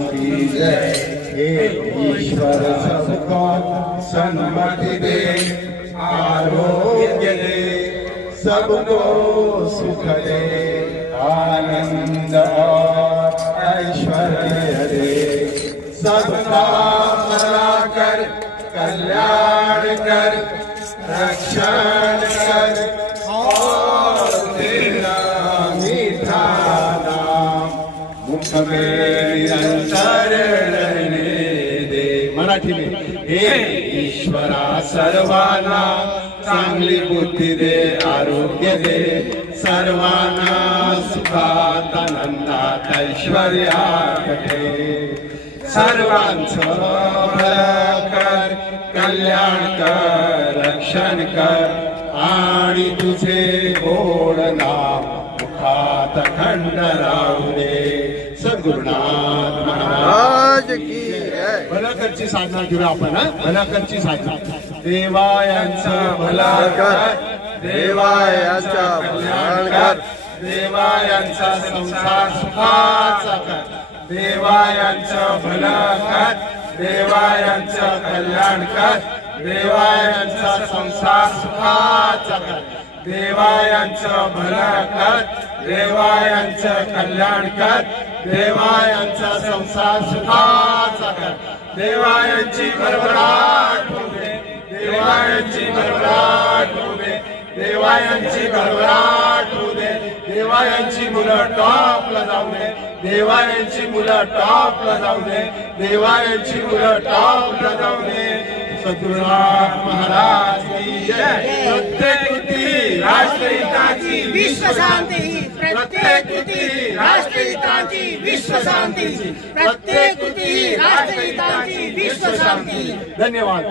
की जय। हे ईश्वर सबको सन्मति दे, आरोग्य दे, सबको सुख दे, आनंद और ऐश्वर्य दे, सबका भला कर, कल्याण कर, रक्षण कर और तेरा मीठा नाम मुख में निरंतर रहने दे। मराठी में हे ईश्वरा सर्वांना चांगली बुद्धी दे, आरोग्य दे, सर्वांना सुखात आनंदात ऐश्वर्यात दे, सर्वांचं भलं कर, कल्याण कर, रक्षण कर आणि तुझे गोड नाम मुखात खंड राहू दे। सद्गुरुनाथ महाराज की जय। भलाकरची साधना घेऊया आपण, भलाकरची साधना। देवायांचं भलं कर, देवायांचं कल्याण कर, देवायांचा संसार सुखाचा कर, देवायांचं भलं कर, देवायांचं कल्याण कर, देवायांचा संसार सुखाचा कर, देवायांचं भलं कर, देवायांचं कल्याण कर, देवायांचा संसार सुखाचा कर, देवायांची भरभराट होऊ दे, देवायांची भरभराट होऊ दे, देवायांची भरभराट होऊ दे, देवायांची मुलं टॉपला जाऊ दे, देवायांची मुलं टॉपला जाऊ दे, देवायांची मुलं टॉपला जाऊ दे। सद्गुरुनाथ महाराज की जय। प्रत्येक कृती राष्ट्रहिताची, विश्व शांती, प्रत्येक कृती राष्ट्रहिताची, विश्व शांती, प्रत्येक कृती राष्ट्रहिताची, विश्व शांती। धन्यवाद।